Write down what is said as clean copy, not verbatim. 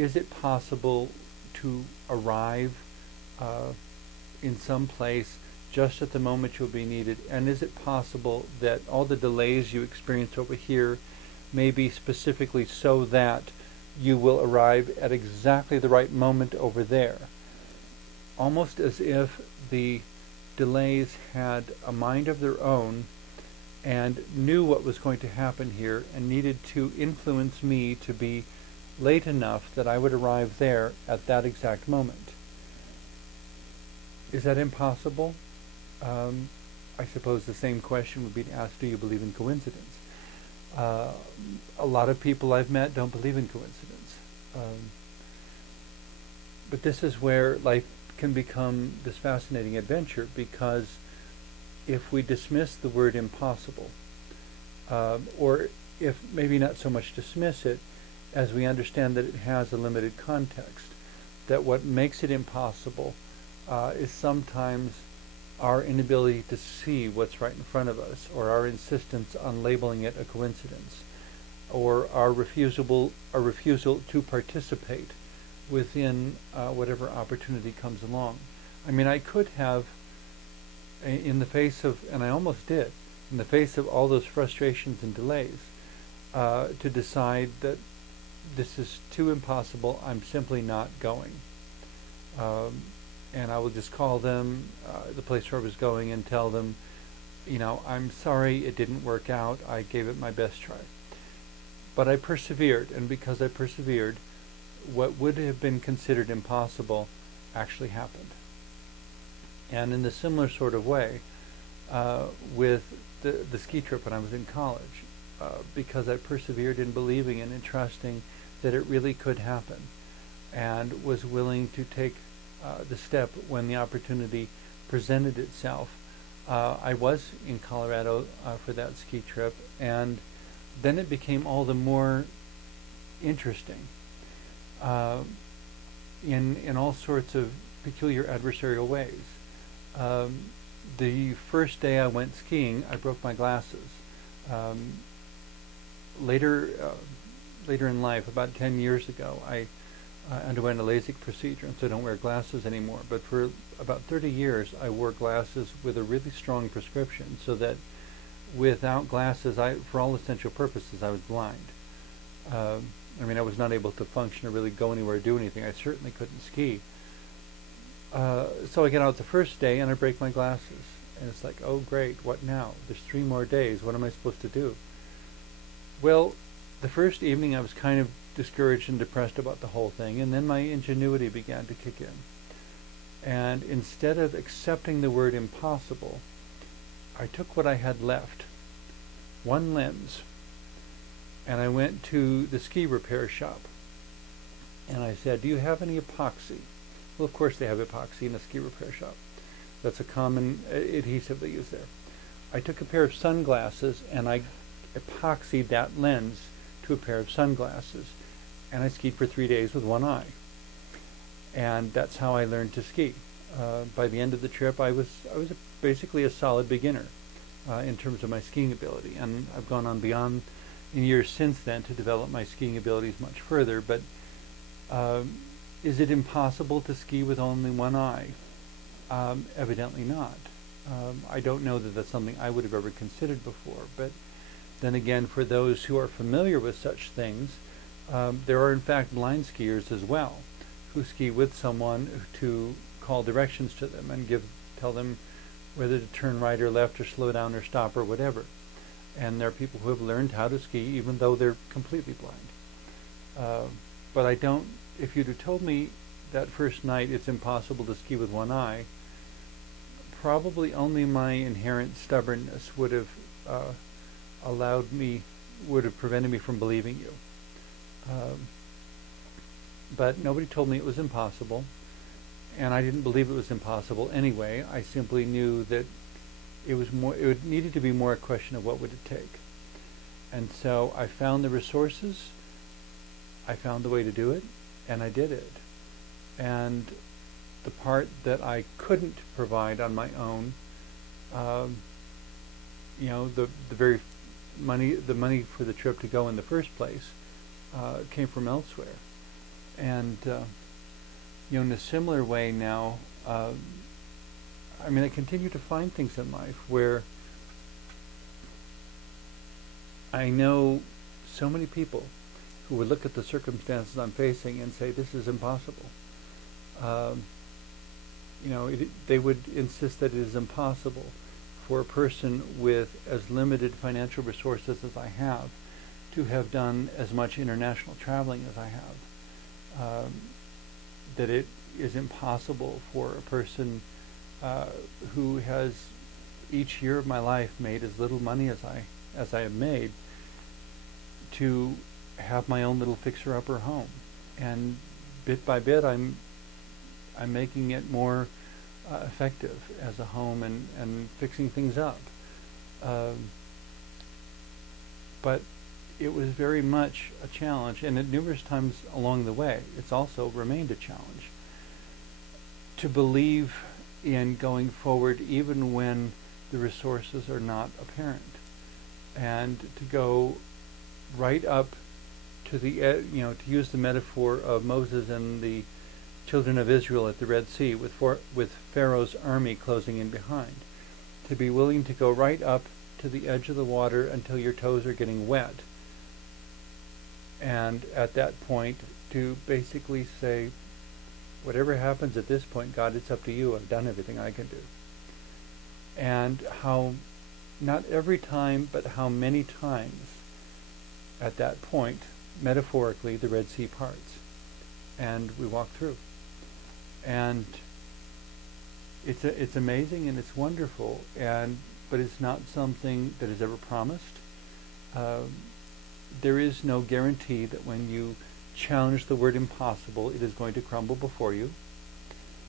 is it possible to arrive in some place just at the moment you'll be needed? And is it possible that all the delays you experience over here may be specifically so that you will arrive at exactly the right moment over there? Almost as if the delays had a mind of their own and knew what was going to happen here and needed to influence me to be late enough that I would arrive there at that exact moment. Is that impossible? I suppose the same question would be to ask, do you believe in coincidence? A lot of people I've met don't believe in coincidence. But this is where life can become this fascinating adventure, because if we dismiss the word impossible, or if maybe not so much dismiss it, as we understand that it has a limited context, that what makes it impossible is sometimes our inability to see what's right in front of us, or our insistence on labeling it a coincidence, or our refusal to participate within whatever opportunity comes along. I mean, I could have, in the face of, and I almost did, in the face of all those frustrations and delays, to decide that this is too impossible, I'm simply not going. And I will just call them, the place where I was going, and tell them, you know, I'm sorry it didn't work out, I gave it my best try. But I persevered, and because I persevered, what would have been considered impossible actually happened. And in a similar sort of way, with the ski trip when I was in college, because I persevered in believing and in trusting that it really could happen, and was willing to take the step when the opportunity presented itself. I was in Colorado for that ski trip, and then it became all the more interesting in all sorts of peculiar adversarial ways. The first day I went skiing, I broke my glasses. Later in life, about 10 years ago, I underwent a LASIK procedure, and so I don't wear glasses anymore. But for about 30 years, I wore glasses with a really strong prescription, so that without glasses, for all essential purposes, I was blind. I mean, I was not able to function or really go anywhere or do anything. I certainly couldn't ski. So I get out the first day, and I break my glasses. And it's like, oh, great, what now? There's 3 more days. What am I supposed to do? Well, the first evening, I was kind of discouraged and depressed about the whole thing, and then my ingenuity began to kick in. And instead of accepting the word impossible, I took what I had left, one lens, and I went to the ski repair shop, and I said, do you have any epoxy? Well, of course they have epoxy in a ski repair shop. That's a common adhesive they use there. I took a pair of sunglasses, and I epoxied that lens to a pair of sunglasses, and I skied for 3 days with one eye. And that's how I learned to ski. By the end of the trip, I was basically a solid beginner in terms of my skiing ability, and I've gone on beyond in years since then to develop my skiing abilities much further. But is it impossible to ski with only one eye? Evidently not. I don't know that that's something I would have ever considered before, but then again, for those who are familiar with such things, there are in fact blind skiers as well, who ski with someone to call directions to them and tell them whether to turn right or left or slow down or stop or whatever. And there are people who have learned how to ski even though they're completely blind. But I don't, if you'd have told me that first night it's impossible to ski with one eye, probably only my inherent stubbornness would have prevented me from believing you. But nobody told me it was impossible, and I didn't believe it was impossible anyway. I simply knew that it needed to be more a question of what would it take. And so I found the resources, I found the way to do it, and I did it. And the part that I couldn't provide on my own, the money for the trip to go in the first place came from elsewhere. And And in a similar way now, I continue to find things in life where I know so many people who would look at the circumstances I'm facing and say, this is impossible. They would insist that it is impossible for a person with as limited financial resources as I have to have done as much international traveling as I have. That it is impossible for a person who has each year of my life made as little money as I have made to have my own little fixer-upper home. And bit by bit I'm making it more effective as a home and fixing things up. But it was very much a challenge, and at numerous times along the way it's also remained a challenge to believe in going forward even when the resources are not apparent, and to go right up to the to use the metaphor of Moses and the children of Israel at the Red Sea with Pharaoh's army closing in behind, to be willing to go right up to the edge of the water until your toes are getting wet, and at that point to basically say, whatever happens at this point, God, it's up to you. I've done everything I can do. And how, not every time, but how many times at that point, metaphorically, the Red Sea parts, and we walk through. And it's amazing and it's wonderful, but it's not something that is ever promised. There is no guarantee that when you challenge the word impossible, it is going to crumble before you.